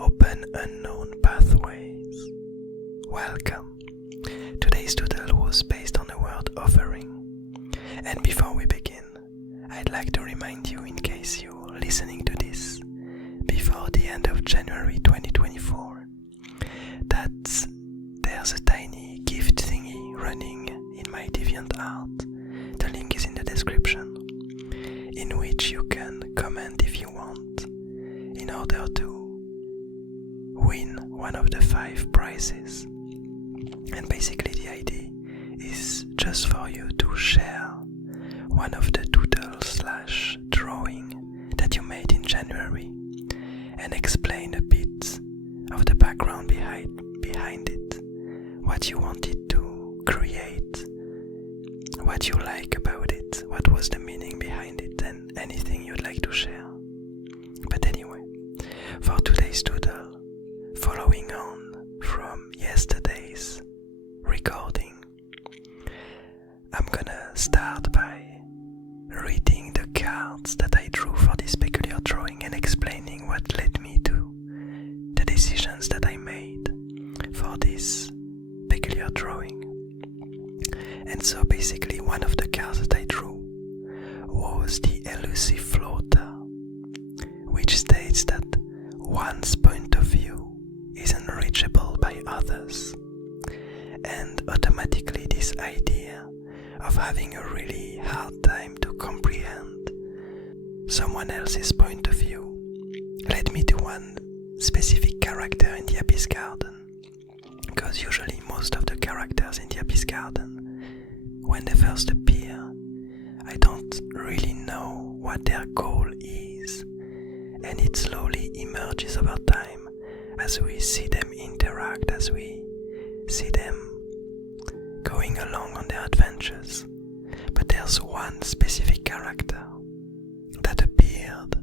open unknown pathways. Welcome. Today's doodle was based on the word offering. And before we begin, I'd like to remind you, in case you're listening to this before the end of January 2024, that there's a tiny gift thingy running in my DeviantArt. The link is in the description, in which you can comment if you want, in order to win one of the 5 prizes. And basically the idea is just for you to share one of the doodle/drawing that you made in January and explain a bit of the background behind it, what you wanted to create, what you like about it, what was the meaning behind it, and anything you'd like to share. But anyway, for today's doodle, following on from yesterday's recording, I'm gonna start by reading the cards that I drew for this peculiar drawing and explaining what led me to the decisions that I made for this peculiar drawing. And so basically one of the cards that I drew was the elusive floater, which states that one's point of view is unreachable by others, and automatically this idea of having a really hard time to comprehend someone else's point of view led me to one specific character in the Abyss Garden, because usually most of the characters in the Abyss Garden, when they first appear, I don't really know what their goal is, and it slowly emerges over time as we see them interact, as we see them going along on their adventures. But there's one specific character that appeared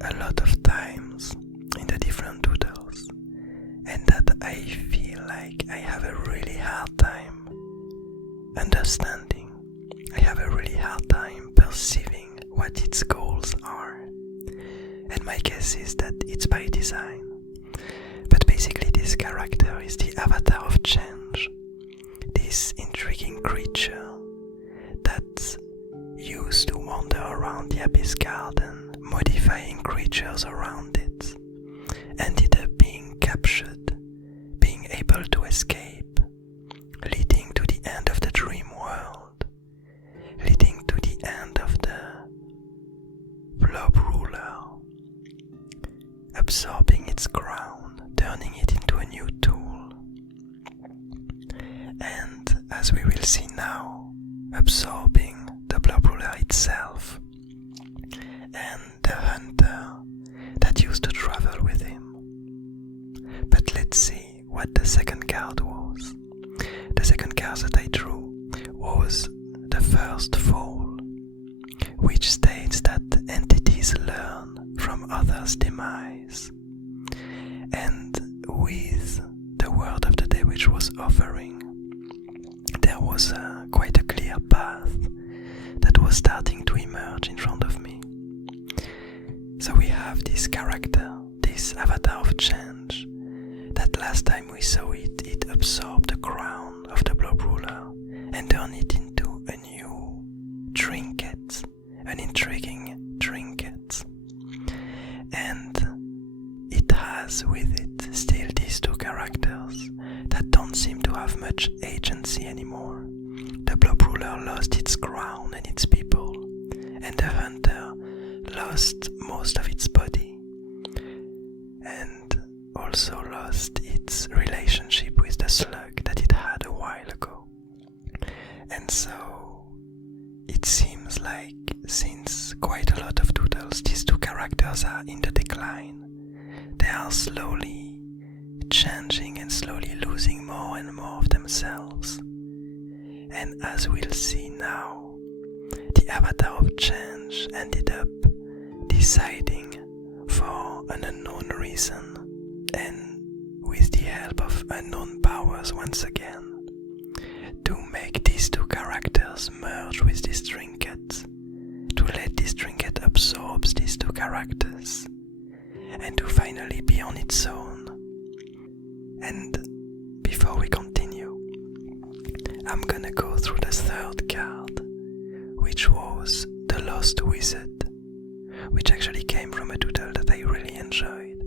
a lot of times in the different doodles, and that I feel like I have a really hard time understanding. I have a really hard time perceiving what its goals are, and my guess is that it's by design. But basically this character is the avatar of change, this intriguing creature that used to wander around the Abyss Garden, modifying creatures around it, ended up being captured, being able to escape, leading to the end of the dream world, leading to the end of the blob ruler, absorbing its crown, turning it into a new tool, and as we will see now, absorbing the blob ruler itself and the hunter that used to travel with him. But let's see what the second card was. The second card that I drew was the first fall, which states that entities learn from others' demise. And with the word of the day, which was offering, there was quite a clear path that was starting to emerge in front of me. So we have this character, this avatar of change, that last time we saw it, it absorbed the crown of the blob ruler and turned it into a new trinket, an intriguing trinket. And it has with it still these 2 characters that don't seem to have much agency anymore. The blob ruler lost its crown and its people, and the hunter lost most of its body, and also lost its relationship with the slug that it had a while ago. And so it seems like, since quite a lot of doodles, these 2 characters are in the decline. They are slowly changing and slowly losing more and more of themselves. And as we'll see now, the avatar of change ended up deciding, for an unknown reason, and with the help of unknown powers once again, to make these 2 characters merge with this trinket, to let this trinket absorb these 2 characters, and to find finally be on its own. And before we continue, I'm gonna go through the third card, which was the Lost Wizard, which actually came from a doodle that I really enjoyed,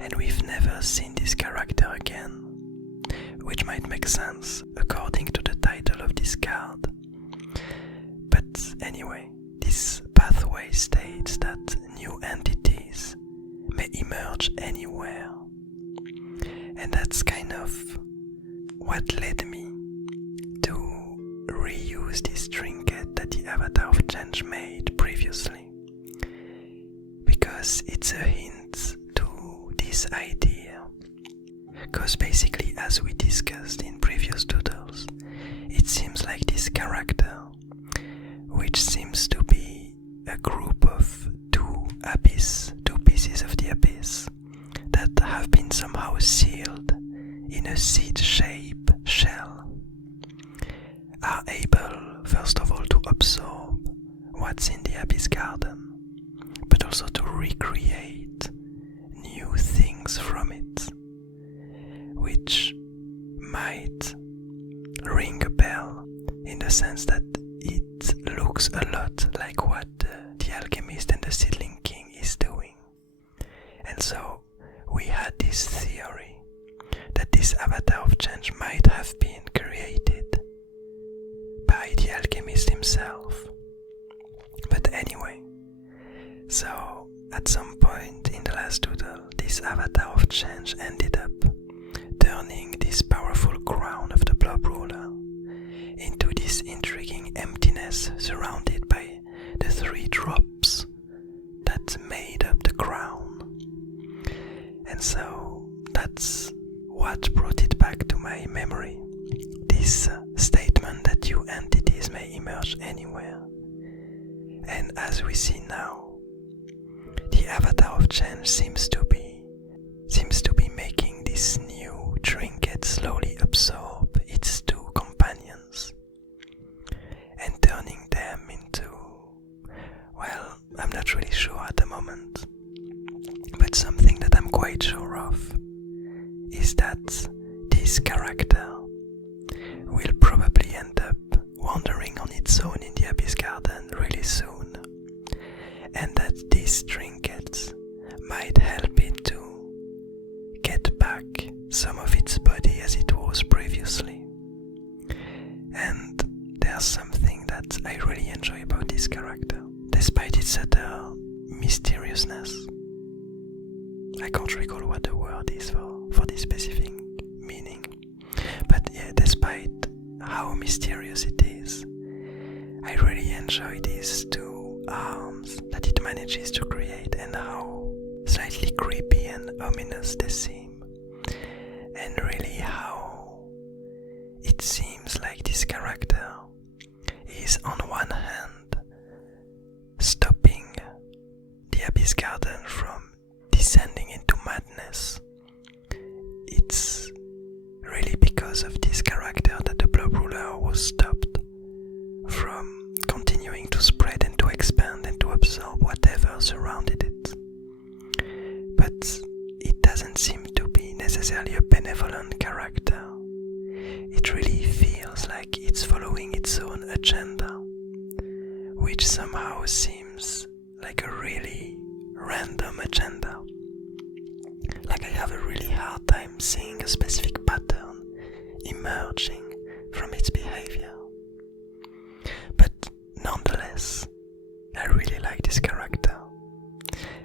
and we've never seen this character again, which might make sense according to the title of this card. But anyway, this pathway states that new entities may emerge anywhere, and that's kind of what led me to reuse this trinket that the Avatar of Change made previously, because it's a hint to this idea. Because basically, as we discussed in previous doodles, it seems like this character, which seems to be a group of two pieces of the abyss that have been somehow sealed in a seed-shaped shell, are able, first of all, to absorb what's in the abyss garden, but also to recreate new things from it, which might ring a bell in the sense that it looks a lot like what the Alchemist and the Seedling King is doing. And so we had this theory that this Avatar of Change might have been created by the Alchemist himself. But anyway, so at some point in the last doodle, this Avatar of Change ended up turning this powerful crown of the Blob Ruler into this intriguing emptiness surrounded by the 3 drops that made up the crown. And so that's what brought it back to my memory, this statement that new entities may emerge anywhere. And as we see now, the Avatar of Change seems to be making this new trinket slowly absorb its 2 companions and turning them into, well, I'm not really sure at the moment, but something that I'm quite sure of is that this character will probably end up wandering on its own in the Abyss Garden really soon, and that these trinkets might help it to get back some of its body as it was previously. And there's something that I really enjoy about this character, despite its utter mysteriousness. I can't recall what the word is for this specific meaning, but yeah, despite how mysterious it is, I really enjoy these 2 arms that it manages to create and how slightly creepy and ominous they seem, and really how it seems like this character is on one hand stopping the Abyss Garden from descending into madness. It's really because of this character that the Blob Ruler was stopped from continuing to spread and to expand and to absorb whatever surrounded it. But it doesn't seem to be necessarily a benevolent character. It really feels like it's following its own agenda, which somehow seems like a really random agenda. Like I have a really hard time seeing a specific pattern emerging from its behavior. But nonetheless, I really like this character,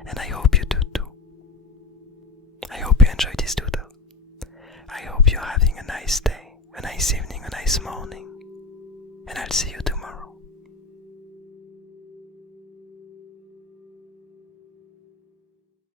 and I hope you do too. I hope you enjoyed this doodle. I hope you're having a nice day, a nice evening, a nice morning, and I'll see you tomorrow.